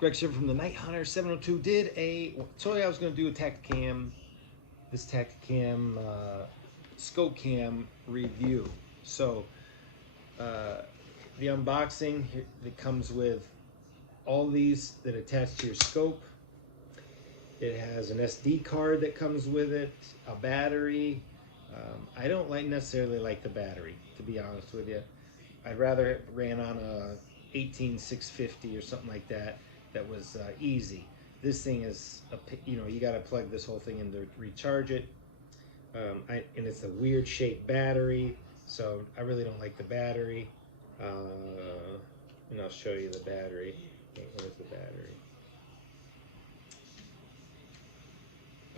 Greg Shiver from the Night Hunter 702 told you I was going to do a Tactacam, this Tactacam scope cam review. So the unboxing that comes with all these that attach to your scope. It has an SD card that comes with it, a battery. I don't necessarily like the battery, to be honest with you. I'd rather it ran on a 18650 or something like that. That was easy. This thing is, you got to plug this whole thing in to recharge it. And it's a weird shaped battery, so I really don't like the battery. And I'll show you the battery. Where's the battery?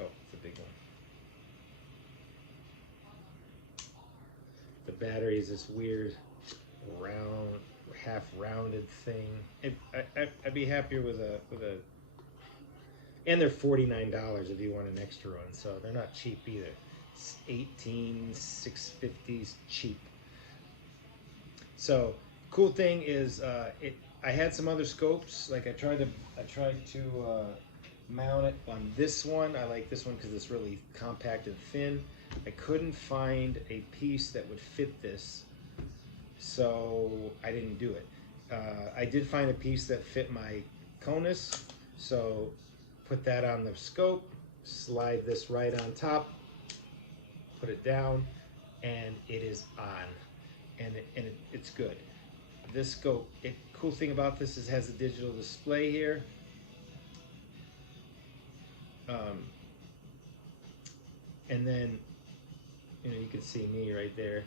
Oh, it's a big one. The battery is this weird round, half rounded thing. I'd be happier with a, and they're $49 if you want an extra one, so they're not cheap either. It's $18,650's cheap. So cool thing is I had some other scopes. Like I tried to mount it on this one. I like this one because it's really compact and thin. I couldn't find a piece that would fit this, so I didn't do it. I did find a piece that fit my Conus, so put that on the scope, slide this right on top, put it down, and it is on, and it's good. This scope, cool thing about this is it has a digital display here. And then, you can see me right there.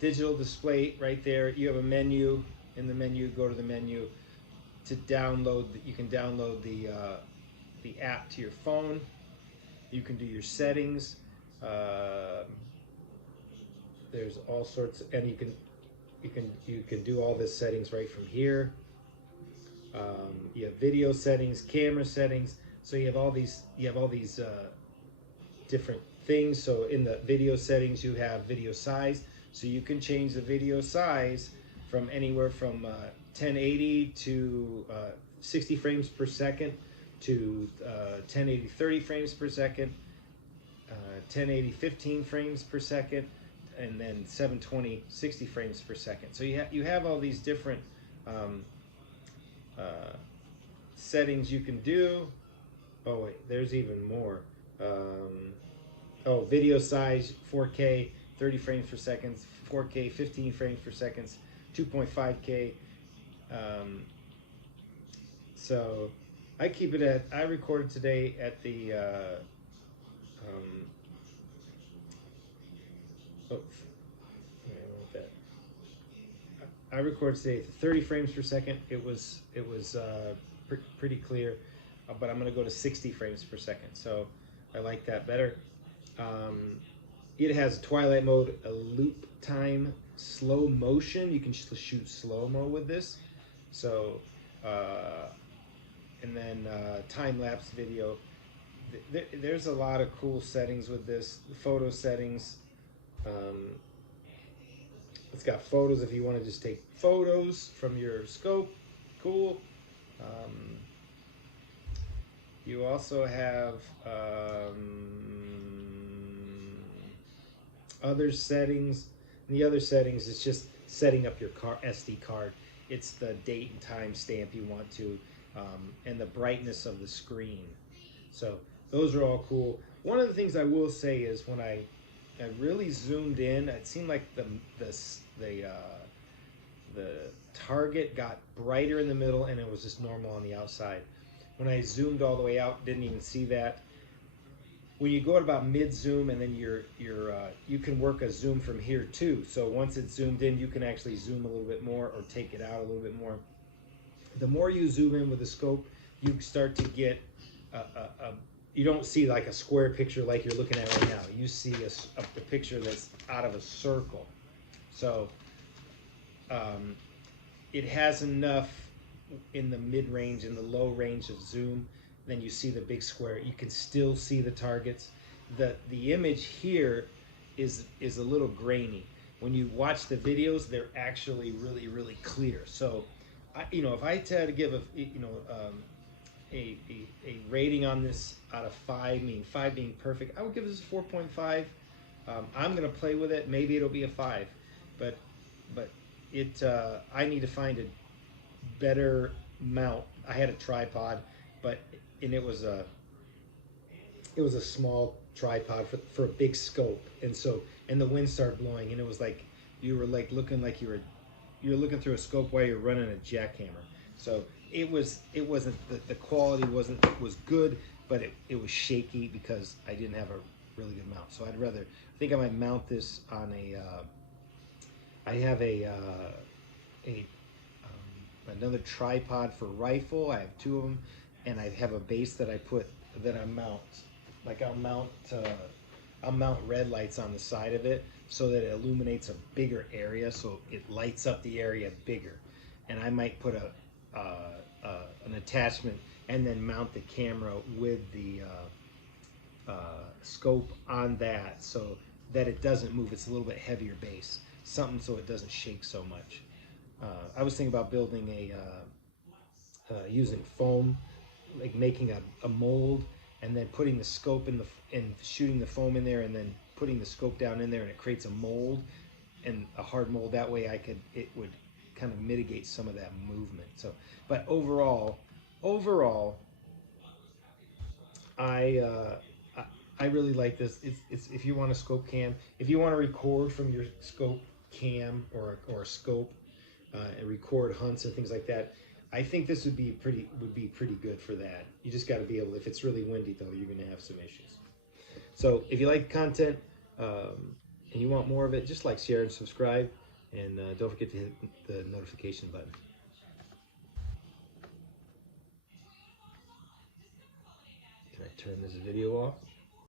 Digital display right there. You have a menu. In the menu, go to the menu to download. You can download the app to your phone. You can do your settings. There's all sorts, and you can do all this settings right from here. You have video settings, camera settings. So you have all these different things. So in the video settings, you have video size. So you can change the video size from anywhere from 1080 to 60 frames per second to 1080 30 frames per second, 1080 15 frames per second, and then 720 60 frames per second. So you have all these different settings you can do. Oh wait, there's even more. Oh, video size 4K 30 frames per second, 4K 15 frames per second, 2.5K. So I keep it at, I recorded today at the I recorded today at 30 frames per second. It was pretty clear, but I'm going to go to 60 frames per second. So I like that better. It has twilight mode, a loop time, slow motion. You can shoot slow-mo with this. So, and then time-lapse video. There's a lot of cool settings with this. The photo settings. It's got photos if you want to just take photos from your scope. Cool. You also have other settings. And the other settings is just setting up your SD card. It's the date and time stamp you want to, and the brightness of the screen. So those are all cool. One of the things I will say is when I really zoomed in, it seemed like the target got brighter in the middle and it was just normal on the outside. When I zoomed all the way out, didn't even see that. When you go at about mid zoom, and then you can work a zoom from here too. So once it's zoomed in, you can actually zoom a little bit more or take it out a little bit more. The more you zoom in with the scope, you start to get you don't see like a square picture like you're looking at right now. You see a picture that's out of a circle. So it has enough in the mid-range and the low range of zoom. Then you see the big square. You can still see the targets. The image here is a little grainy. When you watch the videos, they're actually really clear. So if I had to give a rating on this out of 5, meaning 5 being perfect, I would give this a 4.5. I'm gonna play with it. Maybe it'll be a 5, but but I need to find a better mount. I had a tripod, but and it was a small tripod for a big scope, and the wind started blowing, and it was like you were like looking like you were looking through a scope while you're running a jackhammer. So it wasn't the quality was good, but it was shaky because I didn't have a really good mount. So I think I might mount this on I have a another tripod for rifle. I have two of them, and I have a base that I mount. Like I'll mount red lights on the side of it so that it illuminates a bigger area, so it lights up the area bigger. And I might put an attachment and then mount the camera with the scope on that so that it doesn't move. It's a little bit heavier base, something so it doesn't shake so much. I was thinking about building using foam, like making a mold and then putting the scope and shooting the foam in there and then putting the scope down in there, and it creates a mold and a hard mold. That way it would kind of mitigate some of that movement. So, but overall, I uh, I really like this. It's if you want a scope cam, if you want to record from your scope cam or a scope and record hunts and things like that, I think this would be pretty good for that. You just got to be able. If it's really windy though, you're going to have some issues. So if you like the content and you want more of it, just like, share, and subscribe, and don't forget to hit the notification button. Can I turn this video off?